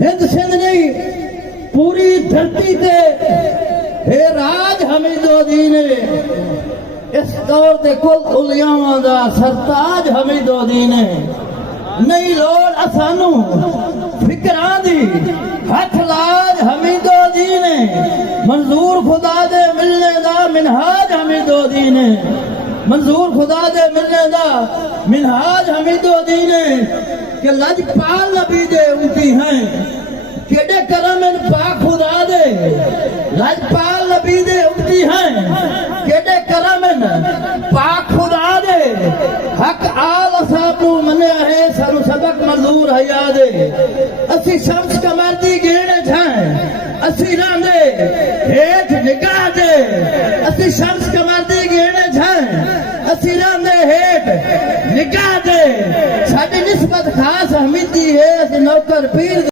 हिंद सिंध नहीं पूरी धरती ते हे राज हमीदुद्दीन इस दौर के कुल उलियावां दा सरताज हमीदुद्दीन नहीं लोड़ असानू फिक्रां दी हथ लाज हमीदुद्दीन मंजूर खुदा दे मिलने दा मिनहाज हमीदुद्दीन मंजूर खुदा दे मिलने दा मिनहाज हमीदुद्दीन के लजपाल नबी दे उनकी हैं केडे करम इन पाक खुदा दे लजपाल नबी दे उनकी हैं केडे करम इन पाक खुदा दे हक आल साहब मन्या है सानू सबक मंजूर है याद असी शम्स कमर दी गिरने छाए असी रांदे हेठ निगाह दे असी शम्स कमर दी गिरने छाए असी रांदे हेठ निगाह दे साडी निस्बत खास हमीदी है असी नौकर पीर